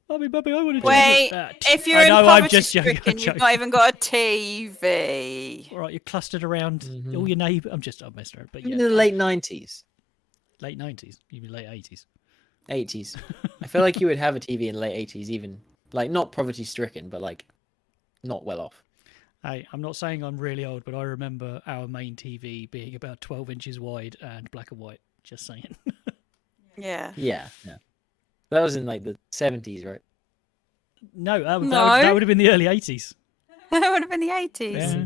Mummy, I want to Wait, if you're in poverty-stricken, you've not even got a TV. All right, you're clustered around all your neighbours. I'm messing around. But in the late 90s. Late 90s? You mean late 80s? 80s. I feel like you would have a TV in the late 80s, even like not poverty-stricken, but like not well off. Hey, I'm not saying I'm really old, but I remember our main TV being about 12 inches wide and black and white. Just saying. Yeah. That was in like the 70s, right? No, that would have been the early 80s. That would have been the 80s. Yeah.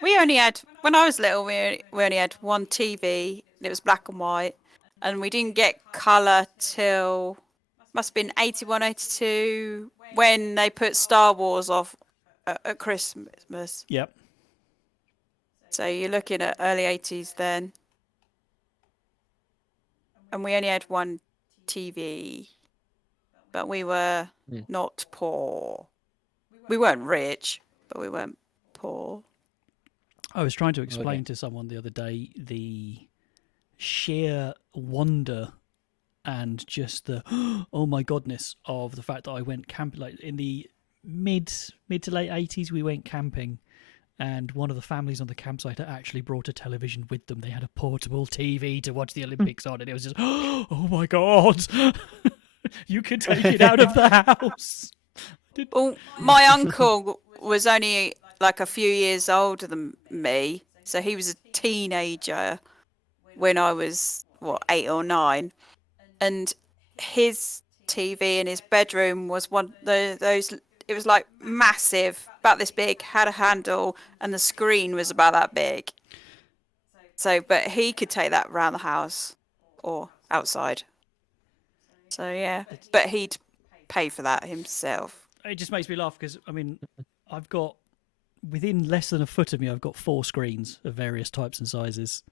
We only had, when I was little, we only had one TV, and it was black and white, and we didn't get colour till, must have been 81, 82, when they put Star Wars off at Christmas. Yep. So you're looking at early 80s then. And we only had one TV, but we were not poor. We weren't rich, but we weren't poor. I was trying to explain to someone the other day the sheer wonder and just the oh my godness of the fact that I went camping. Like in the mid to late 80s, we went camping, and one of the families on the campsite had actually brought a television with them. They had a portable TV to watch the Olympics on, and it was just oh my god, you could take it out of the house. Well, my uncle was only like a few years older than me, so he was a teenager when I was 8 or 9, and his TV in his bedroom was one those. It was like massive, about this big, had a handle, and the screen was about that big. So, but he could take that around the house or outside. So yeah, but he'd pay for that himself. It just makes me laugh because I mean, I've got within less than a foot of me, I've got 4 screens of various types and sizes.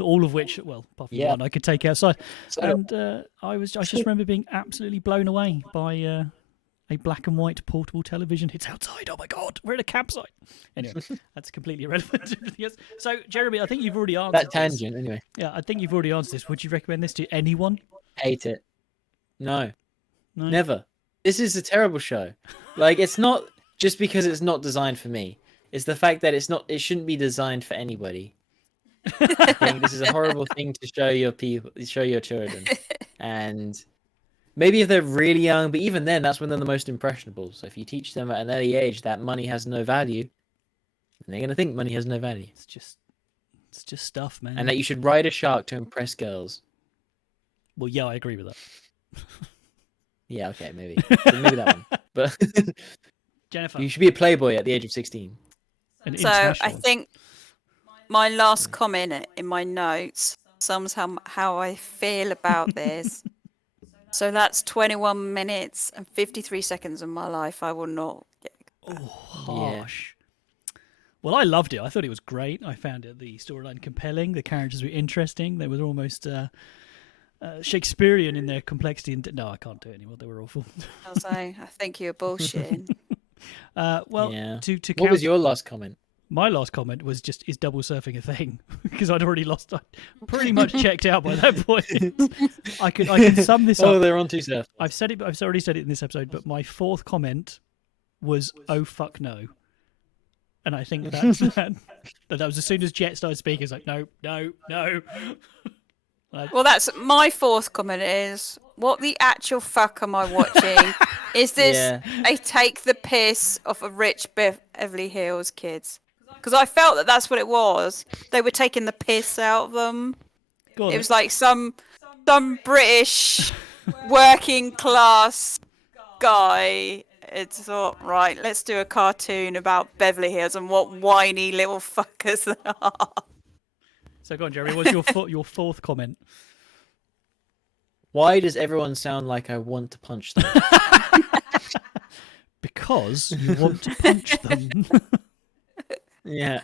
All of which, well, apart from one, I could take outside. So, and I just remember being absolutely blown away by a black and white portable television. It's outside. Oh my God, we're at a campsite. Anyway, that's completely irrelevant to everything else. So, Jeremy, I think you've already answered that tangent. This. Anyway, yeah, I think you've already answered this. Would you recommend this to anyone? Hate it. No, never. This is a terrible show. Like, it's not just because it's not designed for me. It's the fact that it shouldn't be designed for anybody. I think this is a horrible thing to show your children, and maybe if they're really young, but even then, that's when they're the most impressionable. So if you teach them at an early age that money has no value, then they're gonna think money has no value. It's just stuff, man. And that you should ride a shark to impress girls. Well, yeah, I agree with that. Yeah, okay, maybe that one. But Jennifer, you should be a playboy at the age of 16. So I think my last comment in my notes sums how I feel about this. So that's 21 minutes and 53 seconds of my life I will not get. Oh, harsh. Yeah. Well, I loved it. I thought it was great. I found the storyline compelling. The characters were interesting. They were almost Shakespearean in their complexity. No, I can't do it anymore. They were awful. I think you're bullshitting. Well, yeah. to what was your last comment? My last comment was just, is double surfing a thing? Because I'd already lost. I pretty much checked out by that point. I could sum this up. Oh, they're on 2 surfs. I've already said it in this episode, but my 4th comment was, oh, fuck no. And I think that was as soon as Jet started speaking, it's like, no. Well, that's my 4th comment is, what the actual fuck am I watching? Is this a take the piss of a rich Beverly Hills kids? Because I felt that that's what it was. They were taking the piss out of them. It was like some British working class guy. It's thought, right, let's do a cartoon about Beverly Hills and what whiny little fuckers they are. So go on, Jeremy. What's your 4th comment? Why does everyone sound like I want to punch them? Because you want to punch them. Yeah.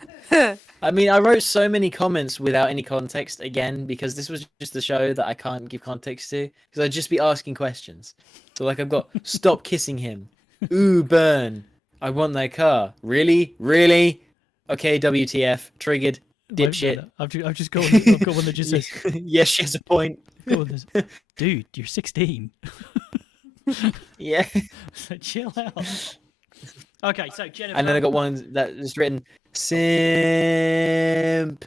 I mean, I wrote so many comments without any context, again, because this was just a show that I can't give context to, because I'd just be asking questions. So, like, I've got, stop kissing him. Ooh, burn. I want that car. Really? Really? Okay, WTF. Triggered. Dipshit. I've got one that just says, yes, she has a point. Dude, you're 16. Yeah. So chill out. Okay, so Jennifer. And then I got one that is written, simp.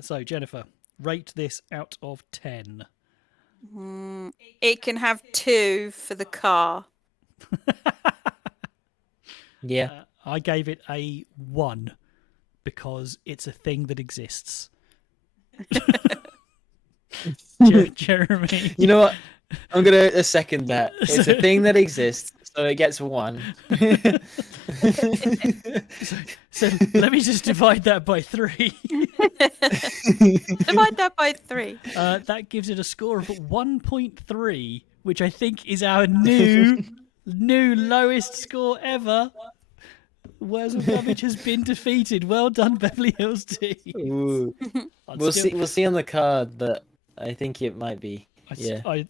So Jennifer, rate this out of 10. It can have 2 for the car. Yeah. I gave it a 1 because it's a thing that exists. Jeremy. You know what? I'm going to second that. It's a thing that exists, so it gets 1. So let me just divide that by 3. Divide that by 3. That gives it a score of 1.3, which I think is our new lowest score ever. Wurzel Gummidge has been defeated. Well done, Beverly Hills Teens. We'll see on the card, but I think it might be. I'd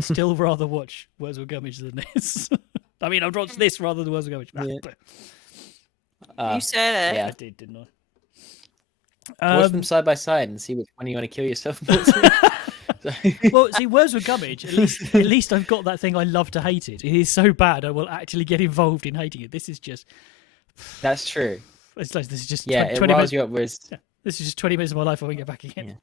still rather watch Wurzel Gummidge than this. I mean, I'd watch this rather than Wurzel Gummidge. Yeah. You said it. Yeah, I did, didn't I? Watch them side by side and see which one you want to kill yourself. Well, see, Wurzel Gummidge, at least I've got that thing I love to hate it. It is so bad I will actually get involved in hating it. This is just... That's true. It's like, this is just 20 it riles you up with... This is just 20 minutes of my life I won't get back again.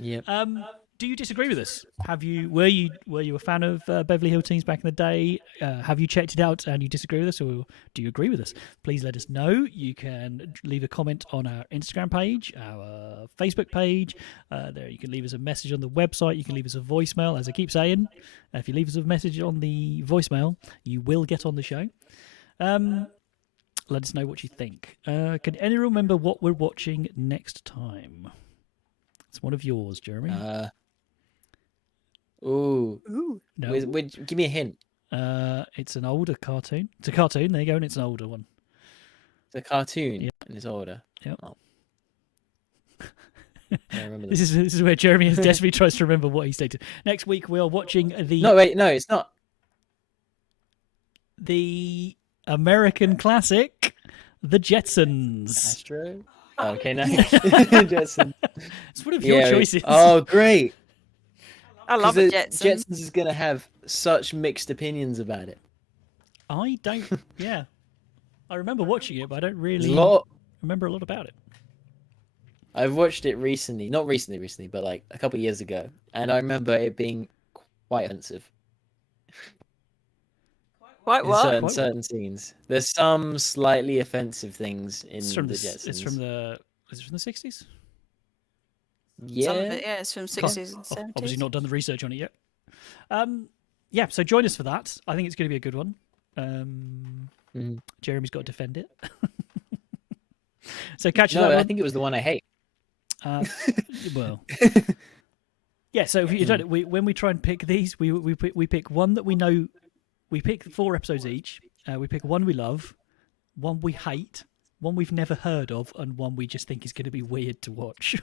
Yeah. Yep. do you disagree with us? Were you a fan of Beverly Hills Teens back in the day? Have you checked it out and you disagree with us, or do you agree with us? Please let us know. You can leave a comment on our Instagram page, our Facebook page. There, you can leave us a message on the website. You can leave us a voicemail. As I keep saying, if you leave us a message on the voicemail, you will get on the show. Let us know what you think. Can anyone remember what we're watching next time? It's one of yours, Jeremy. Ooh. No. Give me a hint. It's an older cartoon. It's a cartoon. There you go, and it's an older one. It's a cartoon, Yep. and it's older. Yep. Oh. I remember This is where Jeremy desperately tries to remember what he stated. Next week we are watching No, it's not. the American classic, The Jetsons. Astro. Oh, okay, no. Jetsons. It's one of your choices. Oh, great. I love the Jetsons. Jetsons is going to have such mixed opinions about it. I don't. Yeah, I remember watching it, but I don't really remember a lot about it. I've watched it recently, not recently, but like a couple of years ago, and I remember it being quite offensive. Quite what? In certain scenes, there's some slightly offensive things in the Jetsons. It's from the. Is it from the 60s? Yeah. Some of it, yeah, it's from 60s and 70s. Obviously not done the research on it yet. Yeah, so join us for that. I think it's going to be a good one. Jeremy's got to defend it. So catch that one. I think it was the one I hate. Well, yeah. So if you don't, when we try and pick these, we pick one that we know. We pick 4 episodes each. We pick one we love, one we hate, one we've never heard of, and one we just think is going to be weird to watch.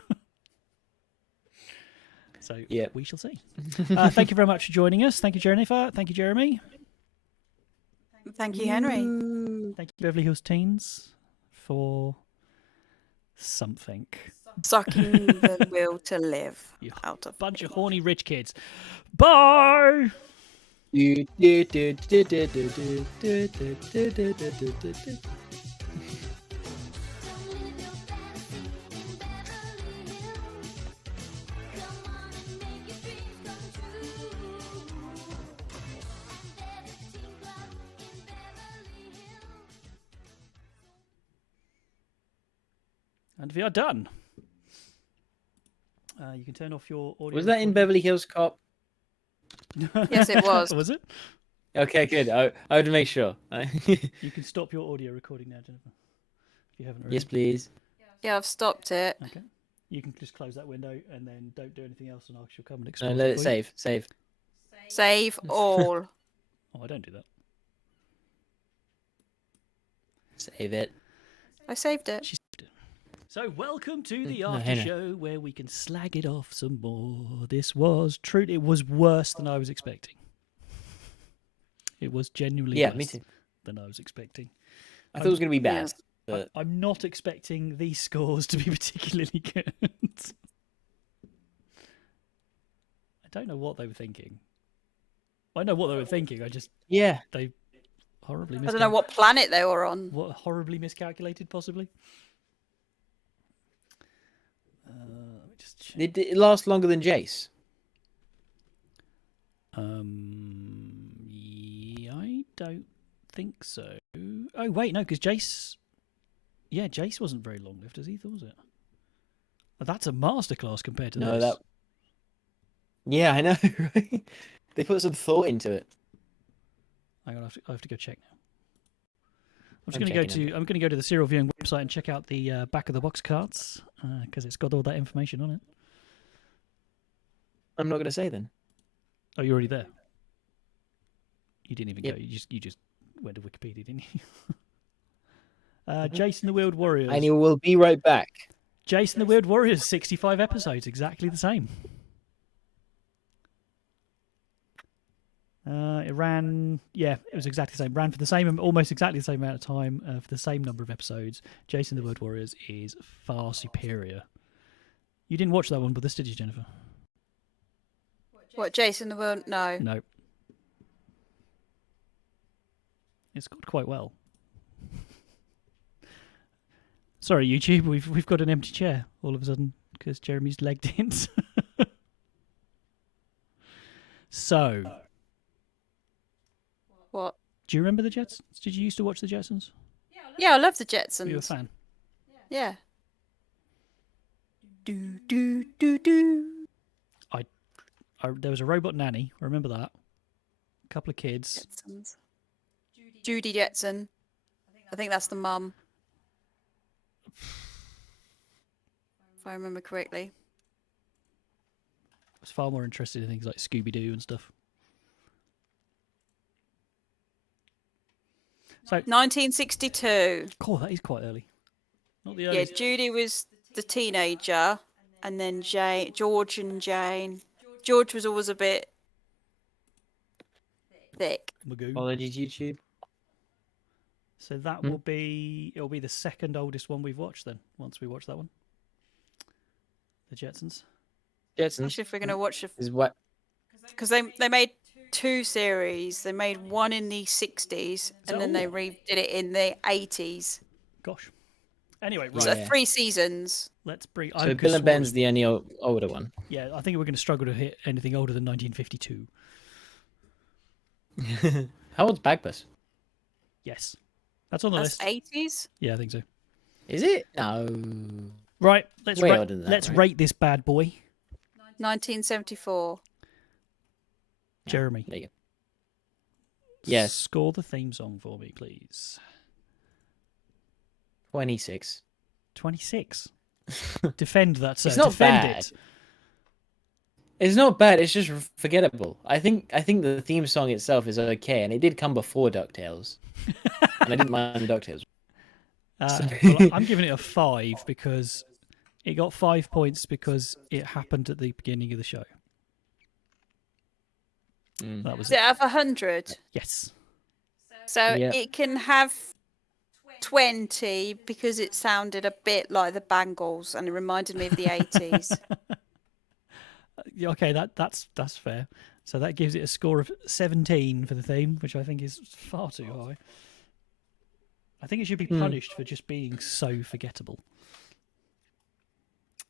So we shall see. Thank you very much for joining us. Thank you, Jennifer. Thank you, Jeremy. Thank you, Henry. Thank you, Beverly Hills Teens, for something. Sucking the will to live You out of bunch of horny rich kids. Bye. And we are done. You can turn off your audio. Was that in Beverly Hills Cop? Yes, it was. Was it? Okay, good. I would make sure. You can stop your audio recording now, Jennifer. If you haven't already. Yes, please. Yeah, I've stopped it. Okay. You can just close that window and then don't do anything else, and I shall come and No, explain. let it save. Save all. Oh, I don't do that. Save it. I saved it. She saved it. So, welcome to the No, after Hannah. show where we can slag it off some more. This was true. It was worse than I was expecting. It was genuinely worse me too. than I was expecting. I thought it was going to be bad. Yeah. But I'm not expecting these scores to be particularly good. I don't know what they were thinking. I know what they were thinking. They horribly I don't know what planet they were on. What horribly miscalculated, possibly. Let me just check. Did it last longer than Jace? Yeah, I don't think so. Oh wait, no, because Jace. Yeah, Jace wasn't very long lived as either, was it? Oh, that's a masterclass compared to this. Yeah, I know, right? They put some thought into it. Hang on, I have to go check now. I'm going to go to the serial viewing website and check out the back of the box cards because it's got all that information on it. I'm not going to say then. Oh, you're already there. You didn't even Yep. go. You just went to Wikipedia, didn't you? Jason the Wheeled Warriors. And he will be right back. Jason the Wheeled Warriors, 65 episodes, exactly the same. It ran, it was exactly the same. Ran for the same, almost exactly the same amount of time for the same number of episodes. Jason the Wheeled Warriors is far superior. You didn't watch that one, but this did you, Jennifer? What, Jason the World? No. No. It's got quite well. Sorry, YouTube, we've got an empty chair all of a sudden because Jeremy's legged in. So, What? do you remember the Jetsons? Did you used to watch the Jetsons? Yeah, I love the Were you a Jetsons. fan? Yeah. Do do do do. There was a robot nanny. I remember that. A couple of kids. Jetsons. Judy Jetson. I think that's the mum. If I remember correctly. I was far more interested in things like Scooby Doo and stuff. So, 1962. cool. That is quite early. Not the Yeah, earliest. Judy was the teenager, and then George and Jane. George was always a bit thick. Magoo. Apologies, YouTube. So that will be the second oldest one we've watched then. Once we watch that one, the Jetsons. Jetsons. If we're gonna watch the, Is what? because they made 2 series. They made one in the 60s, and then they redid it in the 80s. Gosh. Anyway, right. So Yeah. 3 seasons. Let's bring. So Bill and Ben's the only older one. Yeah, I think we're going to struggle to hit anything older than 1952. How old's Bagpuss? Yes, that's on the That's list. 80s. Yeah, I think so. Is it? No. Right, let's Way older than that, let's right? rate this bad boy, 1974. Jeremy. There you go. Yes. Score the theme song for me, please. 26. 26. Defend that, sir. It's not Defend bad. it. It's not bad. It's just forgettable. I think the theme song itself is okay, and it did come before DuckTales, and I didn't mind DuckTales. Well, I'm giving it a 5 because it got 5 points because it happened at the beginning of the show. That was Is it out of 100? yes. So Yeah. it can have 20 because it sounded a bit like the Bangles and it reminded me of the 80s. Yeah, okay, that's fair. So that gives it a score of 17 for the theme, which I think is far too high. I think it should be punished for just being so forgettable.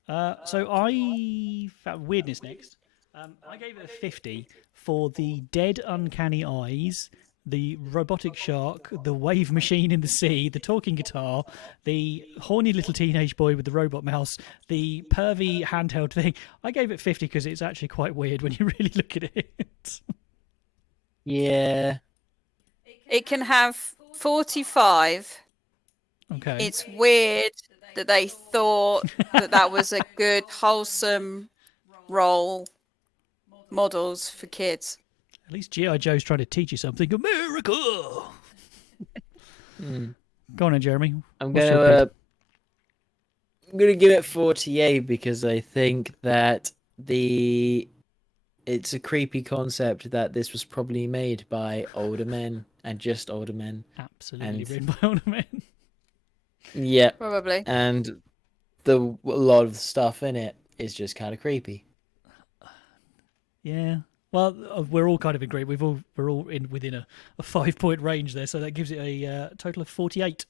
So I found weirdness next. I gave it a 50 for the dead uncanny eyes, the robotic shark, the wave machine in the sea, the talking guitar, the horny little teenage boy with the robot mouse, the pervy handheld thing. I gave it 50 because it's actually quite weird when you really look at it. Yeah. It can have 45. Okay. It's weird that they thought that was a good, wholesome role models for kids. At least G.I. Joe's trying to teach you something. America! Go on then, Jeremy. I'm What's your gonna give it 48 because I think that it's a creepy concept that this was probably made by older men and just older men. Absolutely and- written by older men. Yeah, Probably. and a lot of the stuff in it is just kind of creepy. Yeah. Well, we're all kind of agreed. We're all within a 5-point range there, so that gives it a total of 48.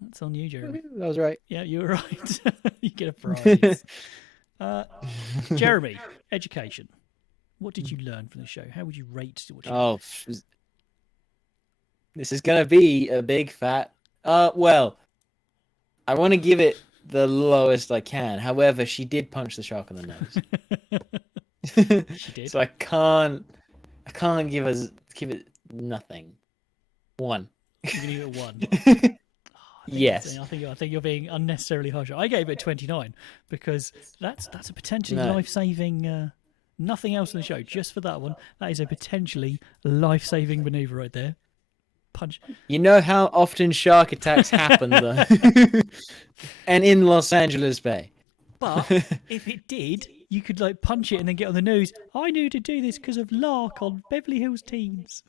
That's on you, Jeremy. That was right. Yeah, you were right. You get a prize. Jeremy, education. What did you learn from the show? How would you rate what you Oh, this is gonna be a big fat. Well, I want to give it the lowest I can. However, she did punch the shark in the nose. She did. So I can't give it nothing. 1. You're gonna give it 1. Yes. I think you're being unnecessarily harsh. I gave it 29 because that's a potentially No. life-saving. Nothing else in the show, just for that one. That is a potentially life-saving maneuver right there. Punch. You know how often shark attacks happen, though, and in Los Angeles Bay. But if it did, you could like punch it and then get on the news. I knew to do this because of Lark on Beverly Hills Teens.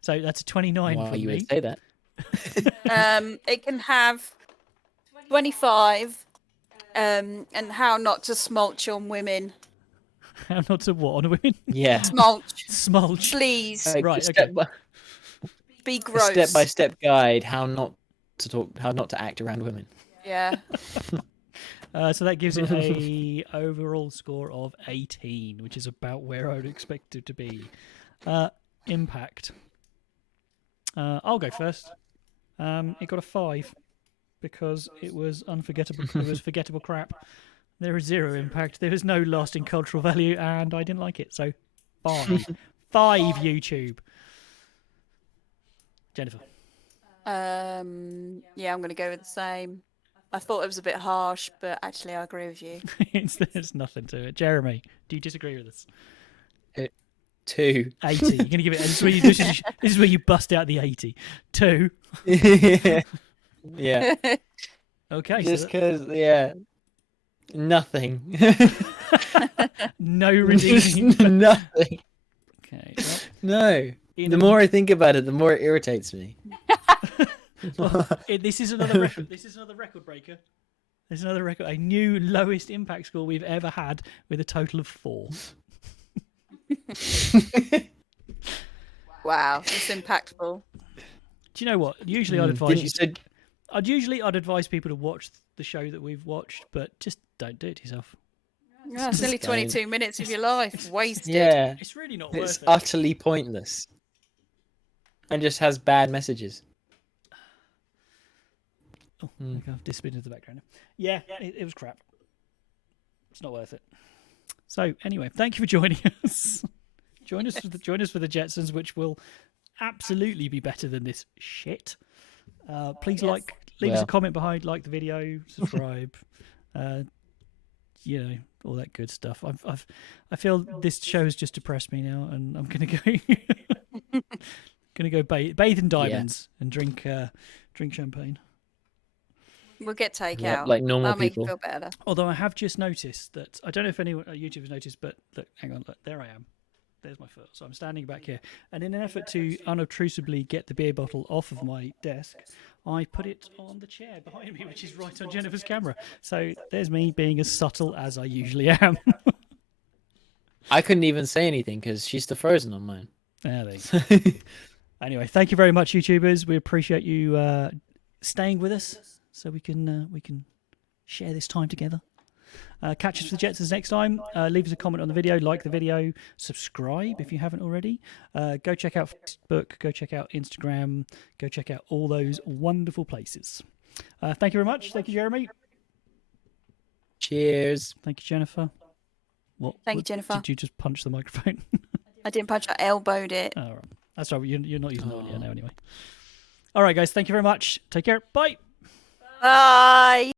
So that's a 29 Why from you me. would say that? It can have 25. And how not to smulch on women. How not to what on women? Yeah. Mulch. Smulch. Please. Right, Step okay. by, Be a gross. step-by-step guide how not to act around women. Yeah. So that gives it a overall score of 18, which is about where I would expect it to be. Impact. I'll go first. It got a 5 because it was unforgettable. It was forgettable crap. There is 0 impact. There is no lasting cultural value, and I didn't like it. So 5. 5 YouTube. Jennifer. Yeah, I'm going to go with the same. I thought it was a bit harsh, but actually I agree with you. There's nothing to it. Jeremy, do you disagree with us? 2. 80. You're going to give it. This is where you bust out the 80. 2. Yeah. Okay. Just because, nothing. No Just redeeming. nothing. Okay. No. The more I think about it, the more it irritates me. This is another record. This is another record breaker. There's another record. A new lowest impact score we've ever had with a total of 4. Wow, it's impactful. Do you know what? Usually I'd advise Didn't I'd advise people to watch the show that we've watched, but just don't do it to yourself. Yeah, it's nearly 22 minutes of your life wasted. Yeah. It's really not It's worth it. utterly pointless. And just has bad messages. Oh, okay, I've disappeared into the background now. Yeah, it was crap. It's not worth it. So anyway, thank you for joining us. Join us for the Jetsons, which will absolutely be better than this shit. Please leave us a comment behind, like the video, subscribe, all that good stuff. I feel this show has just depressed me now, and I'm gonna go bathe in diamonds and drink champagne. We'll get takeout. Yep, like normal That'll make people. you feel better. Although I have just noticed that, I don't know if anyone on YouTube has noticed, but look, hang on, look, there I am. There's my foot. So I'm standing back here. And in an effort to unobtrusively get the beer bottle off of my desk, I put it on the chair behind me, which is right on Jennifer's camera. So there's me being as subtle as I usually am. I couldn't even say anything because she's still frozen on mine. There you go. Anyway, thank you very much, YouTubers. We appreciate you staying with us so we can share this time together. Catch us for the Jetsons next time. Leave us a comment on the video, like the video, subscribe if you haven't already. Go check out Facebook, go check out Instagram, go check out all those wonderful places. Thank you very much. Thank you, Jeremy. Cheers. Thank you, Jennifer. Thank you, Jennifer. Did you just punch the microphone? I didn't punch, I elbowed it. All right. That's right. You're not using audio now anyway. All right, guys. Thank you very much. Take care. Bye. Bye.